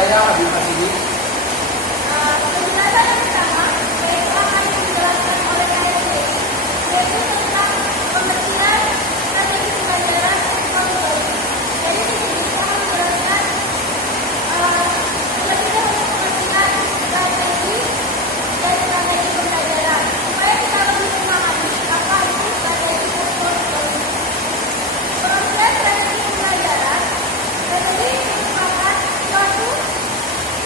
saya Habib Masidi. Penjelasan yang pertama yaitu apa yang dijelaskan oleh KSD, yaitu tentang pembentukan strategi pembelajaran teknologi. Jadi di sini saya menjelaskan pentingnya untuk pembentukan strategi dan strategi pembelajaran supaya kita lebih memahami apa itu strategi teknologi. Proses strategi pembelajaran, strategi merupakan suatu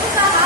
usaha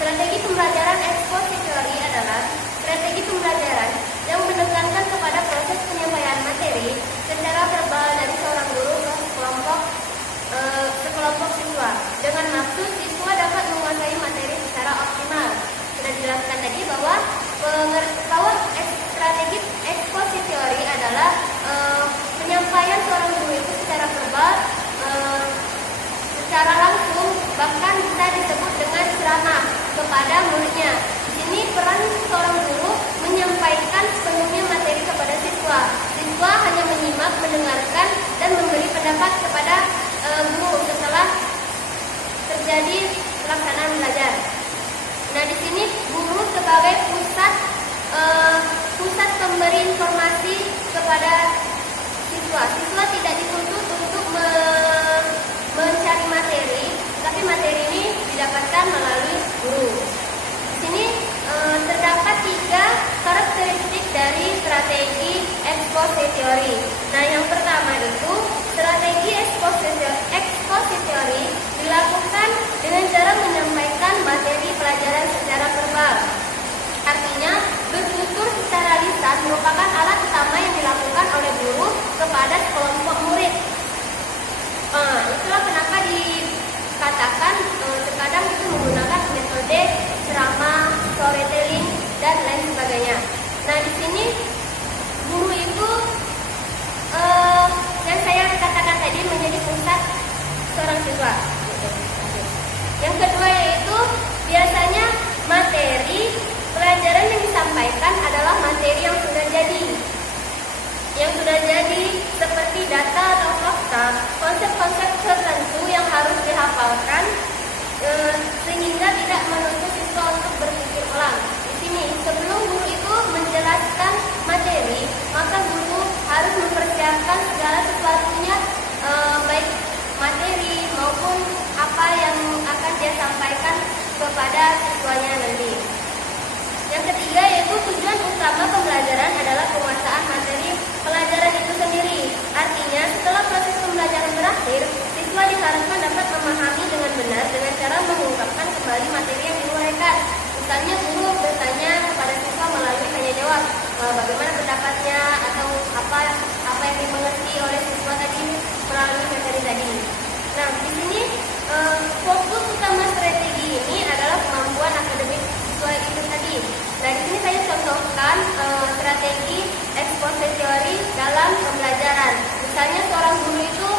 Strategi pembelajaran expository adalah strategi pembelajaran yang menekankan kepada proses penyampaian materi secara verbal dari seorang guru ke sekelompok siswa dengan maksud siswa dapat menguasai materi secara optimal. Sudah dijelaskan tadi bahwa strategi expository adalah penyampaian seorang guru itu secara verbal, secara langsung, bahkan bisa disebut dengan ceramah kepada muridnya. Di sini peran seorang guru menyampaikan sepenuhnya materi kepada siswa. Siswa hanya menyimak, mendengarkan, dan memberi pendapat kepada guru setelah terjadi pelaksanaan belajar. Nah, di sini guru sebagai pusat pemberi informasi kepada siswa. Siswa tidak dituntut untuk mencari materi, tapi materi ini didapatkan melalui guru. Di sini terdapat 3 karakteristik dari strategi expository. Nah, yang pertama itu strategi expository dilakukan dengan cara menyampaikan materi pelajaran secara verbal. Artinya, bertutur secara lisan merupakan alat utama yang dilakukan oleh guru kepada sekelompok murid. Itulah kenapa dikatakan terkadang itu menggunakan metode ceramah, storytelling, dan lain sebagainya. Nah, di sini guru itu yang saya katakan tadi menjadi pusat seorang siswa. Yang kedua yaitu biasanya materi pelajaran yang disampaikan adalah materi yang sudah jadi. Yang sudah jadi seperti data atau fakta, konsep-konsep tertentu yang harus dihafalkan sehingga tidak menuntut siswa untuk berpikir ulang. Di sini sebelum guru itu menjelaskan materi, maka guru harus mempersiapkan segala sesuatunya, baik materi maupun apa yang akan dia sampaikan kepada siswanya nanti. Yang ketiga yaitu tujuan utama pembelajaran adalah penguasaan materi pelajaran itu sendiri. Artinya setelah proses pembelajaran berakhir, siswa diharapkan dapat memahami dengan benar dengan cara mengungkapkan kembali materi yang diuraikan. Misalnya guru bertanya kepada siswa melalui tanya jawab, bagaimana pendapatnya atau apa yang dimengerti oleh siswa tadi melalui materi tadi. Nah, di sini fokus utama strategi ini adalah kemampuan akademik siswa itu tadi. Nah, di sini saya contohkan strategi expository dalam pembelajaran. Misalnya seorang guru itu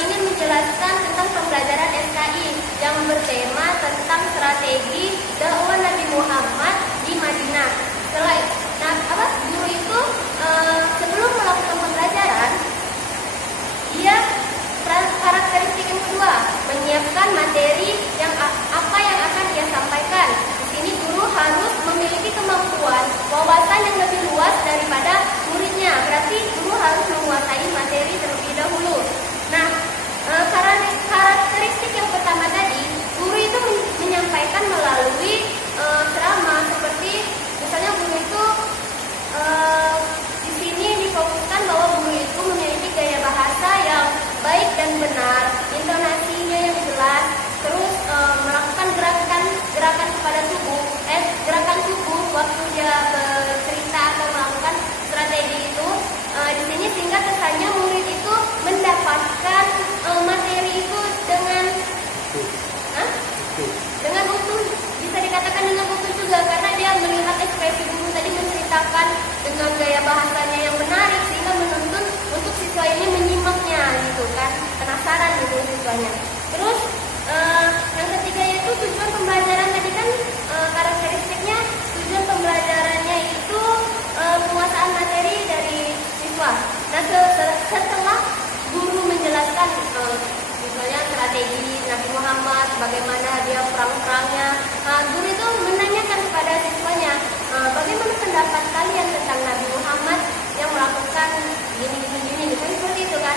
ingin menjelaskan tentang pembelajaran SKI yang bertema tentang strategi dakwah Nabi Muhammad di Madinah. Guru itu sebelum melakukan pembelajaran, dia karakteristik yang kedua, menyiapkan materi yang akan dia sampaikan. Di sini guru harus memiliki kemampuan wawasan yang lebih luas daripada muridnya. Berarti guru harus menguasai materi terlebih dahulu. Nah, karakteristik yang pertama tadi, guru itu menyampaikan melalui ceramah, seperti misalnya guru itu di sini difokuskan bahwa guru itu memiliki gaya bahasa yang baik dan benar, intonasinya yang jelas, terus melakukan gerakan kepada tubuh, gerakan tubuh waktu dia bercerita atau melakukan strategi itu. Di sini sehingga kesannya murid itu mendapatkan materi itu dengan utuh, bisa dikatakan dengan utuh juga, karena dia melihat ekspresi guru tadi menceritakan dengan gaya bahasanya yang menarik sehingga menuntun untuk siswa ini menyimaknya gitu kan, penasaran gitu siswanya. Terus yang ketiga yaitu tujuan pembelajaran tadi kan, karakteristiknya tujuan pembelajarannya itu penguasaan materi dari siswa. Nah, setelah guru menjelaskan misalnya strategi Nabi Muhammad, bagaimana dia perang-perangnya, guru itu menanyakan kepada siswanya, bagaimana pendapat kalian tentang Nabi Muhammad yang melakukan gini, misalnya seperti itu kan,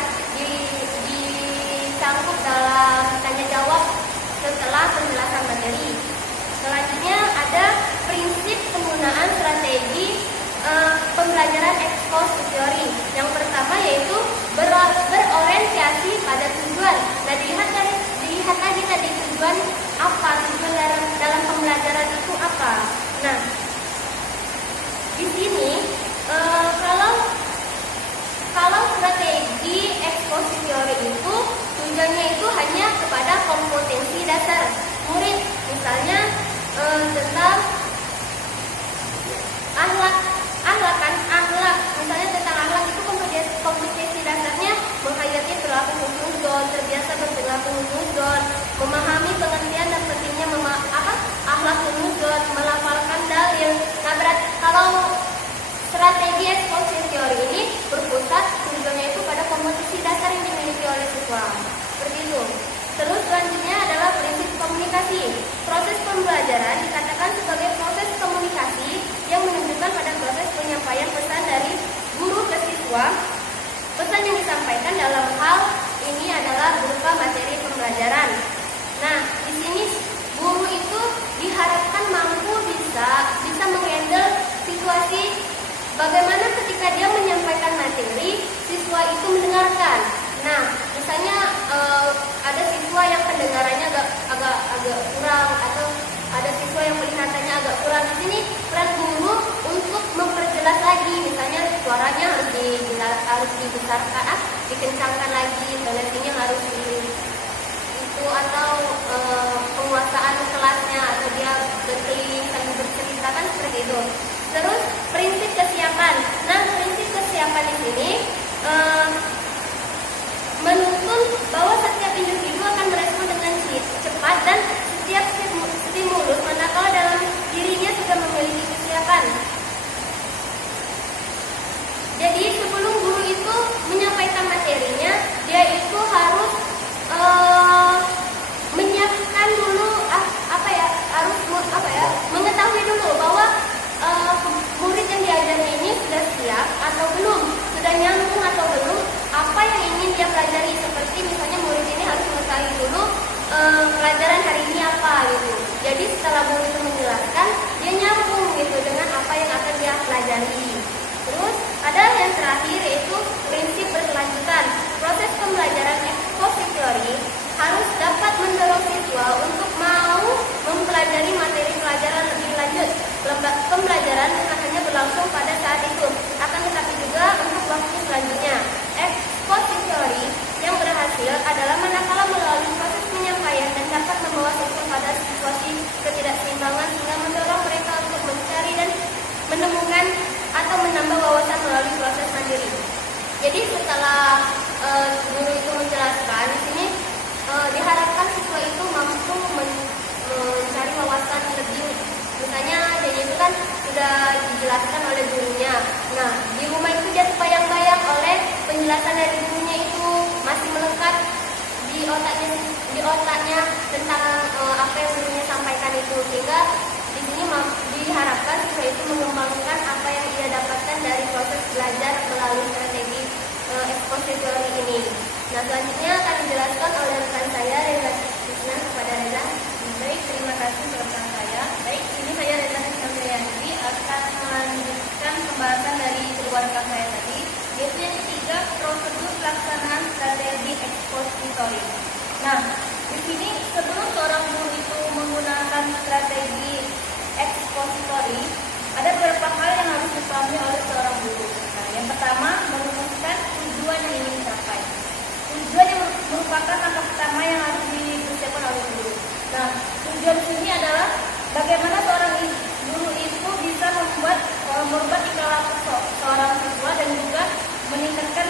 disangkut dalam tanya jawab setelah penjelasan materi. Selanjutnya ada prinsip penggunaan strategi pembelajaran expository. Yang pertama yaitu berorientasi pada tujuan. Nah, dilihat lagi tadi tujuan apa, tujuan dalam pembelajaran tujuannya itu hanya kepada kompetensi dasar murid, misalnya tentang akhlak, misalnya tentang akhlak itu kompetensi dasarnya menghayati perilaku husnuzon, terbiasa berperilaku husnuzon, memahami pengertian dan pentingnya akhlak husnuzon, melafalkan dalil. Nah, berarti kalau strategi exposure teori ini berpusat tujuannya itu pada kompetensi dasar yang dimiliki oleh siswa. Seperti itu. Terus selanjutnya adalah prinsip komunikasi. Proses pembelajaran dikatakan sebagai proses komunikasi yang menunjukkan pada proses penyampaian pesan dari guru ke siswa. Pesan yang disampaikan dalam hal ini adalah berupa materi pembelajaran. Nah, di sini guru itu diharapkan mampu bisa menghandle situasi bagaimana ketika dia menyampaikan materi, siswa itu mendengarkan. Nah, misalnya ada siswa yang pendengarannya agak kurang, atau ada siswa yang penglihatannya agak kurang. Di sini peran guru untuk memperjelas lagi, misalnya suaranya harus dibesarkan, dikencangkan lagi, intonasinya harus itu, atau penguasaan kelasnya, atau dia berkeliling sambil bercerita, kan seperti itu. Terus prinsip kesiapan. Nah, prinsip kesiapan di sini menuntun bahwa setiap individu akan merespon dengan cepat dan setiap stimulus manakala dalam dirinya sudah memiliki kesiapan. Jadi sebelum guru itu menyampaikan materinya, dia itu harus menyiapkan dulu mengetahui dulu bahwa murid yang diajari ini sudah siap atau belum, sudah nyambung atau belum, apa yang ingin dia pelajari. Seperti misalnya murid ini harus mengetahui dulu pelajaran hari ini apa gitu. Jadi setelah guru itu menjelaskan, dia nyambung gitu dengan apa yang akan dia pelajari. Terus ada yang terakhir yaitu prinsip berkelanjutan. Proses pembelajaran exposure theory harus dapat mendorong siswa untuk mau mempelajari materi pelajaran lebih lanjut. Pembelajaran bukan hanya berlangsung pada saat itu, akan tetapi juga untuk waktu selanjutnya. Exposure theory yang berhasil adalah manakala melalui proses penyampaian dan dapat membawa siswa pada situasi ketidakseimbangan sehingga mendorong mereka untuk mencari dan menemukan atau menambah wawasan melalui proses mandiri. Jadi setelah guru itu menjelaskan, di sini diharapkan siswa itu mampu mencari wawasan lebih. Misalnya jadi itu kan sudah dijelaskan oleh gurunya. Nah, di rumah itu dia terbayang-bayang oleh penjelasan dari gurunya itu, masih melekat di otaknya tentang apa yang gurunya sampaikan itu, sehingga di sini diharapkan siswa itu mengembangkan apa yang ia dapatkan dari proses belajar melalui strategi exposure theory ini. Nah, selanjutnya akan dijelaskan oleh rekan saya Reza Krisna kepada Reza. Baik, terima kasih untuk rekan saya. Baik, ini saya Reza Krisna akan melanjutkan pembahasan dari kedua rekan saya tadi, yaitu yang ketiga, prosedur pelaksanaan strategi exposure theory. Nah, di sini sebelum seorang guru itu menggunakan strategi exposure theory, ada beberapa hal yang harus dipahami oleh seorang guru. Nah, yang pertama, merumuskan tujuan yang ingin dicapai. Tujuan yang merupakan langkah pertama yang harus dipersiapkan oleh guru. Nah, tujuan ini adalah bagaimana seorang guru itu bisa merubah tingkah laku seorang siswa dan juga meningkatkan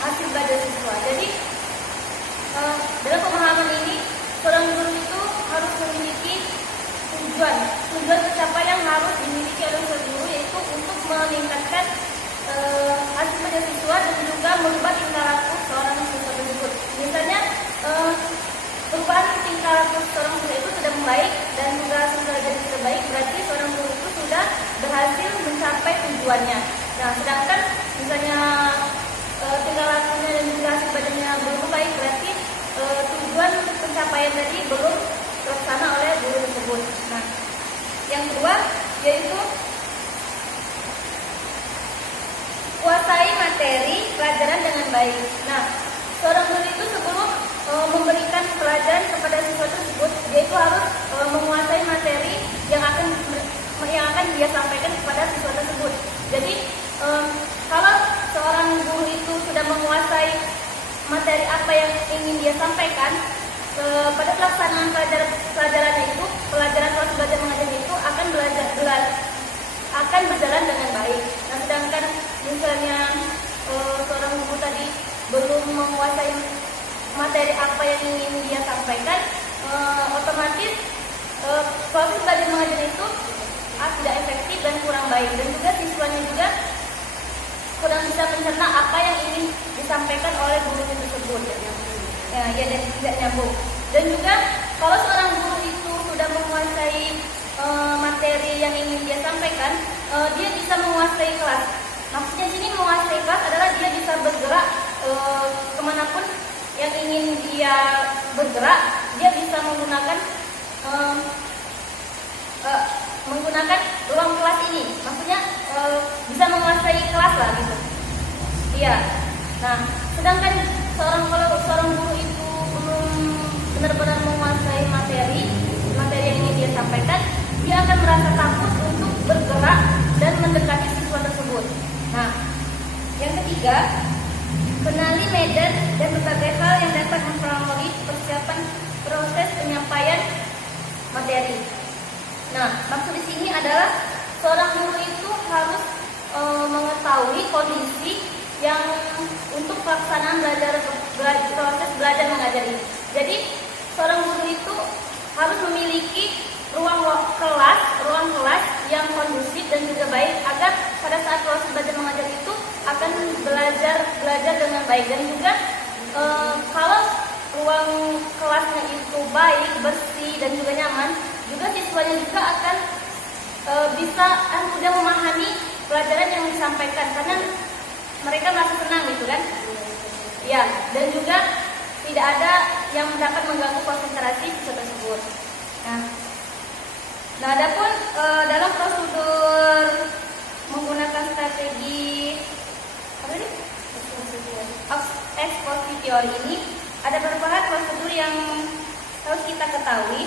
hasil belajar siswa. Jadi dalam pemahaman ini, seorang guru itu harus memiliki tujuan tercapai yang harus dimiliki oleh seorang guru, yaitu untuk meningkatkan hasil belajar siswa dan juga merubah tingkah laku seorang siswa tersebut. Misalnya perubahan tingkah laku seorang guru itu sudah membaik dan juga hasil belajar sudah baik, berarti seorang guru itu sudah berhasil mencapai tujuannya. Nah, sedangkan misalnya tingkah lakunya dan juga hasil belajarnya belum baik, berarti tujuan pencapaian tadi belum terlaksana oleh guru tersebut. Nah, yang kedua yaitu kuasai materi pelajaran dengan baik. Nah, seorang guru itu sebelum memberikan pelajaran kepada siswa tersebut, dia itu harus menguasai materi yang akan dia sampaikan kepada siswa tersebut. Jadi kalau seorang guru itu sudah menguasai materi materi apa yang ingin dia sampaikan pada pelaksanaan pelajarannya itu, pelajaran kelas belajar mengajar itu akan berjalan dengan baik. Nah, sedangkan misalnya seorang guru tadi belum menguasai materi apa yang ingin dia sampaikan, otomatis proses belajar mengajar itu tidak efektif dan kurang baik, dan juga siswanya juga kurang bisa mencerna apa yang ingin disampaikan oleh gurunya tersebut. Dan tidak nyambung. Dan juga kalau seorang guru itu sudah menguasai materi yang ingin dia sampaikan, dia bisa menguasai kelas. Maksudnya sini menguasai kelas adalah dia bisa bergerak kemanapun yang ingin dia bergerak, dia bisa menggunakan ruang kelas ini. Maksudnya bisa menguasai kelas lah gitu. Iya. Nah, sedangkan kalau seorang guru itu belum benar-benar menguasai materi yang ingin dia sampaikan, dia akan merasa takut untuk bergerak dan mendekati siswa tersebut. Nah, yang ketiga, kenali medan dan berbagai hal yang dapat mempengaruhi persiapan proses penyampaian materi. Nah, maksud di sini adalah seorang guru itu harus mengetahui kondisi yang untuk pelaksanaan proses belajar mengajar ini. Jadi, seorang guru itu harus memiliki ruang kelas yang kondusif dan juga baik agar pada saat proses belajar mengajar itu akan belajar dengan baik. Dan juga kalau ruang kelasnya itu baik, bersih dan juga nyaman, juga siswanya juga akan bisa mudah memahami pelajaran yang disampaikan karena mereka merasa senang gitu kan. Ya, dan juga tidak ada yang dapat mengganggu konsentrasi siswa tersebut. Nah, adapun dalam prosedur menggunakan strategi ekspositor ini ada beberapa prosedur yang harus kita ketahui.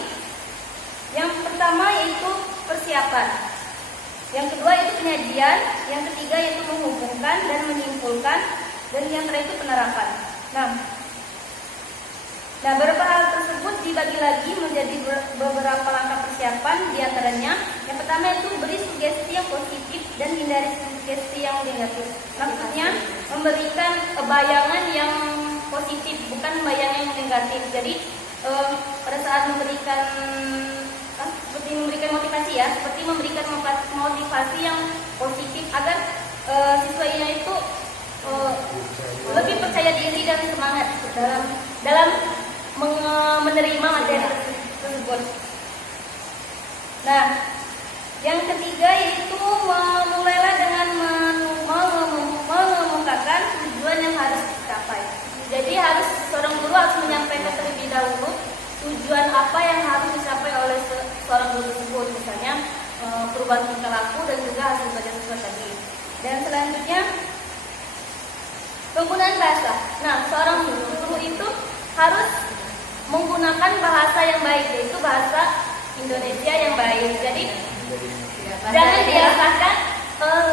Yang pertama yaitu persiapan, yang kedua itu penyajian, yang ketiga yaitu menghubungkan dan menyimpulkan, dan yang terakhir itu penerapan. Nah, beberapa hal tersebut dibagi lagi menjadi beberapa langkah persiapan. Di antaranya, yang pertama itu beri sugesti yang positif dan hindari sugesti yang negatif. Maksudnya memberikan bayangan yang positif, bukan bayangan yang negatif. Jadi pada saat memberikan seperti memberikan motivasi ya, seperti memberikan motivasi yang positif agar siswanya itu lebih percaya diri dan semangat dalam menerima materi tersebut. Nah, yang ketiga yaitu memulailah dengan mengemukakan tujuan yang harus dicapai. Jadi seorang guru harus menyampaikan terlebih dahulu tujuan apa yang harus dicapai oleh seorang guru tersebut, misalnya perubahan tingkah laku dan juga hasil belajar siswa tadi. Dan selanjutnya penggunaan bahasa. Nah, seorang guru itu harus menggunakan bahasa yang baik, yaitu bahasa Indonesia yang baik. Jadi jangan biasakan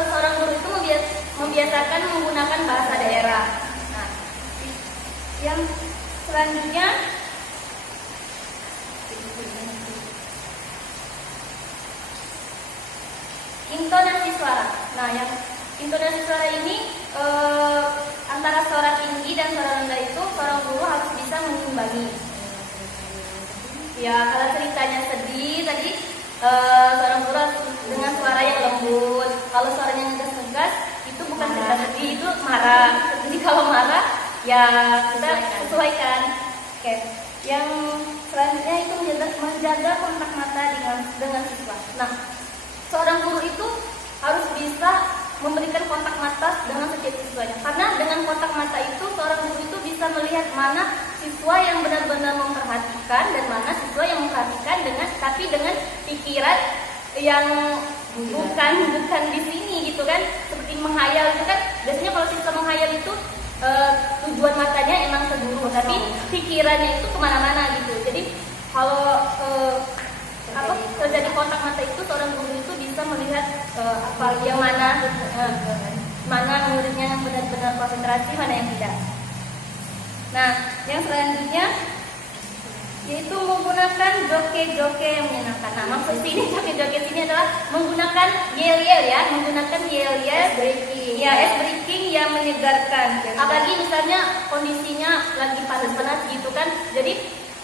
seorang guru itu membiasakan menggunakan bahasa daerah. Nah, yang selanjutnya intonasi suara. Nah, yang intonasi suara ini antara suara tinggi dan suara rendah itu seorang guru harus bisa mengimbangi. Ya, kalau ceritanya sedih tadi seorang guru dengan suara yang lembut. Kalau suaranya ngegas-ngegas itu bukan cerita sedih, itu marah. Jadi kalau marah ya kita sesuaikan. Oke. Yang selanjutnya itu menjaga kontak mata dengan siswa. Nah, seorang guru itu harus bisa memberikan kontak mata dengan setiap siswanya. Karena dengan kontak mata itu seorang guru itu bisa melihat mana siswa yang benar-benar memperhatikan dan mana siswa yang memperhatikan tapi dengan pikiran yang bukan di sini gitu kan. Seperti menghayal itu kan. Biasanya kalau siswa menghayal itu tujuan matanya emang ke guru, tapi pikirannya itu kemana-mana gitu. Jadi kalau terjadi kontak mata itu seorang guru itu bisa melihat yang mana muridnya yang benar-benar konsentrasi, mana yang tidak. Nah, yang selanjutnya yaitu menggunakan joget-joget yang menyenangkan. Nah, maksud sini joget-joget ini adalah menggunakan yel-yel ya, menggunakan yel-yel breaking. Ya, ice breaking yang menyegarkan. Apalagi misalnya kondisinya lagi panas-panas gitu kan. Jadi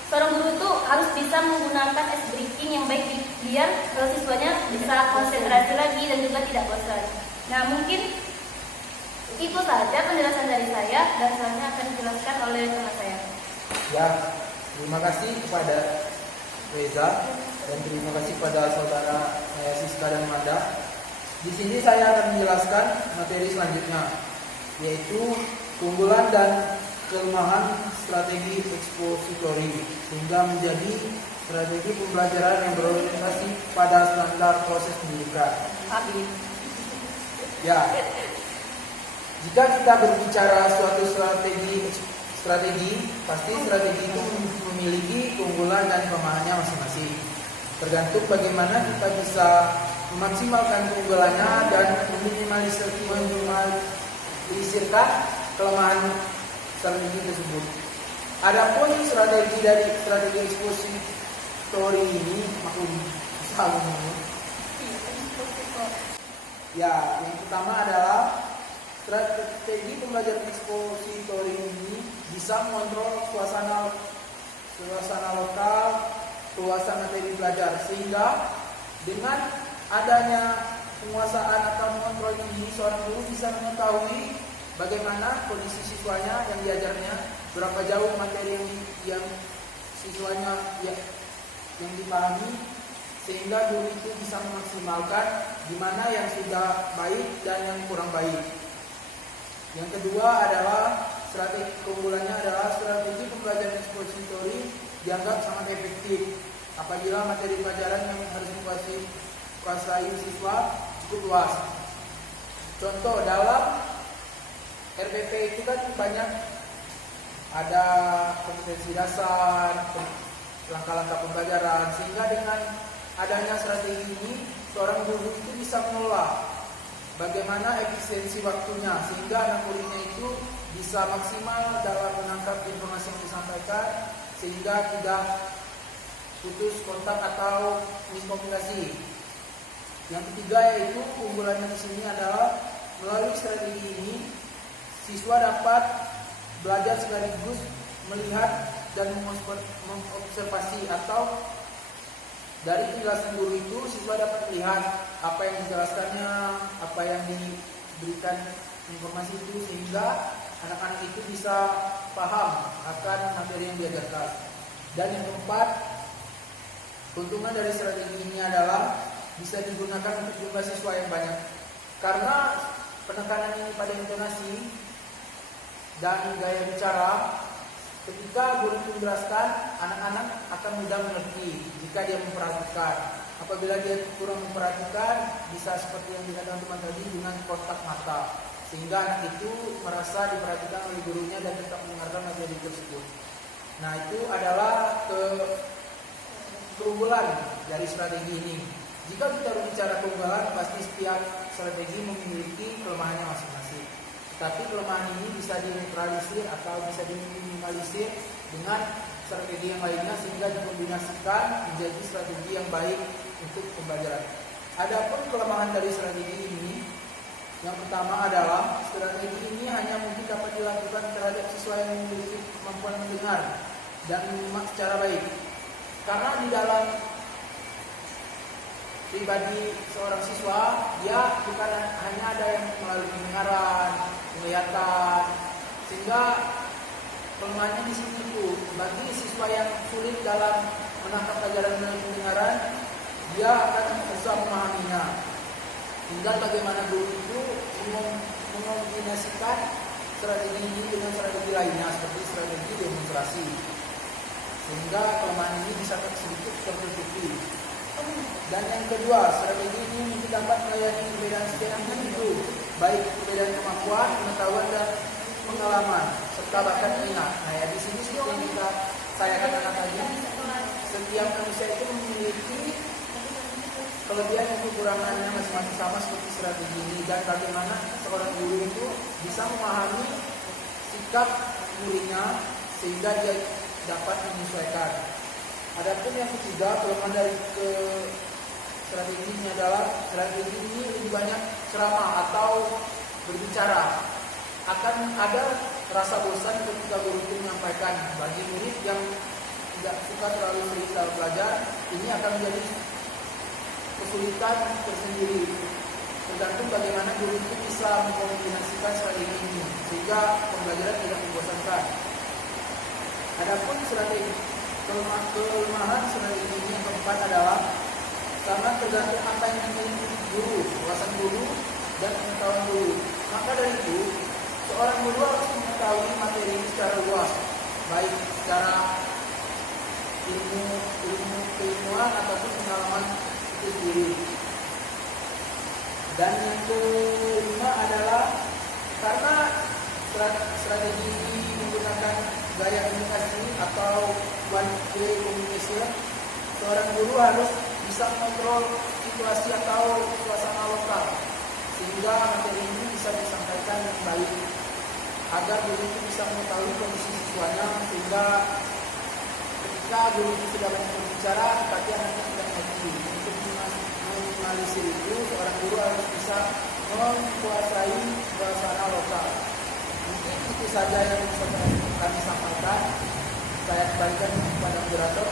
seorang guru itu harus bisa menggunakan ice breaking yang baik biar siswanya bisa konsentrasi lagi dan juga tidak bosan. Nah, mungkin itu saja penjelasan dari saya dan selanjutnya akan dijelaskan oleh teman saya. Ya, terima kasih kepada Reza dan terima kasih kepada saudara saya Siska dan Manda. Di sini saya akan menjelaskan materi selanjutnya, yaitu keunggulan dan kelemahan strategi ekspositori sehingga menjadi strategi pembelajaran yang berorientasi pada standar proses pendidikan. Ya, jika kita berbicara suatu strategi, pasti strategi itu memiliki keunggulan dan kelemahannya masing-masing. Tergantung bagaimana kita bisa memaksimalkan keunggulannya dan meminimalisirkan kelemahan strategi tersebut. Adapun strategi dari strategi ekspositori ini ya, yang pertama adalah strategi pembelajaran ekspositori ini bisa mengontrol suasana lokal, luasan materi belajar, sehingga dengan adanya penguasaan atau mengontrol ini, seorang guru bisa mengetahui bagaimana kondisi siswanya yang diajarnya, berapa jauh materi yang siswanya yang dipahami, sehingga guru itu bisa memaksimalkan di mana yang sudah baik dan yang kurang baik. Yang kedua adalah strategi keunggulannya adalah strategi pembelajaran ekspositori dianggap sangat efektif apabila materi pelajaran yang harus dikuasai siswa cukup luas. Contoh, dalam RPP itu kan banyak ada kompetensi dasar, langkah-langkah pembelajaran, sehingga dengan adanya strategi ini seorang guru itu bisa mengelola bagaimana efisiensi waktunya sehingga anak muridnya itu bisa maksimal dalam menangkap informasi yang disampaikan sehingga tidak putus kontak atau miskomunikasi. Yang ketiga yaitu keunggulannya di sini adalah melalui strategi ini siswa dapat belajar sekaligus melihat dan mengobservasi, atau dari penjelasan guru itu siswa dapat melihat apa yang dijelaskannya, apa yang diberikan informasi itu, sehingga anak-anak itu bisa paham akan materi yang diajarkan. Dan yang keempat, keuntungan dari strategi ini adalah bisa digunakan untuk jumlah siswa yang banyak, karena penekanan ini pada intonasi dan gaya bicara. Ketika guru menjelaskan, anak-anak akan mudah mengerti jika dia memperhatikan. Apabila dia kurang memperhatikan, bisa seperti yang dikatakan teman tadi dengan kontak mata, sehingga anak itu merasa diperhatikan oleh gurunya dan tetap mendengarkan materi tersebut. Nah, itu adalah keunggulan dari strategi ini. Jika kita berbicara keunggulan, pasti setiap strategi memiliki kelemahannya masing-masing. Tapi kelemahan ini bisa dinetralisir atau bisa diminimalisir dengan strategi yang lainnya sehingga dikombinasikan menjadi strategi yang baik untuk pembelajaran. Adapun kelemahan dari strategi ini, yang pertama adalah strategi ini hanya mungkin dapat dilakukan terhadap siswa yang memiliki kemampuan mendengar dan menyimak secara baik. Karena di dalam pribadi seorang siswa, dia bukan hanya ada yang melalui pendengaran, penglihatan, sehingga kelemahannya di sini itu bagi siswa yang sulit dalam menangkap pelajaran melalui pendengaran, dia akan susah memahaminya. Tinggal bagaimana guru itu mengombinasikan strategi ini dengan strategi lainnya seperti strategi demonstrasi, sehingga kelemahan ini bisa sedikit tertutupi. Dan yang kedua, strategi ini dapat melayani perbedaan setiap individu, baik perbedaan kemampuan, pengetahuan dan pengalaman serta bahkan minat. Nah, ya di sini seperti yang saya katakan tadi, setiap manusia itu memiliki kelebihan dan kekurangannya masing-masing sama seperti strategi ini, dan bagaimana seorang guru itu bisa memahami sikap muridnya sehingga dia dapat menyesuaikan. Adapun yang ketiga, kelemahan dari strategi ini adalah strategi ini lebih banyak ceramah atau berbicara. Akan ada rasa bosan ketika guru itu menyampaikan. Bagi murid yang tidak suka terlalu sering dalam belajar, ini akan menjadi kesulitan tersendiri. Tergantung bagaimana guru itu bisa mengkombinasikan strategi ini sehingga pembelajaran tidak membosankan. Adapun strategi kelemahan strategi ini yang keempat adalah sangat tergantung apa yang dimiliki guru, wawasan guru dan pengetahuan guru. Maka dari itu, seorang guru harus mengetahui materi ini secara luas, baik secara keilmuan ataupun pengalaman itu sendiri. Dan yang kelima adalah karena strategi ini menggunakan gaya komunikasi atau one way communication, seorang guru harus bisa mengontrol situasi atau suasana lokal sehingga materi ini bisa disampaikan dengan baik agar guru itu bisa mengetahui kondisi siswanya, sehingga ketika guru itu sudah banyak berbicara tapi anaknya tidak mengerti. Untuk meminimalisir itu, seorang guru harus bisa menguasai suasana lokal. Mungkin itu saja yang bisa kami sampaikan. Saya kembalikan kepada moderator.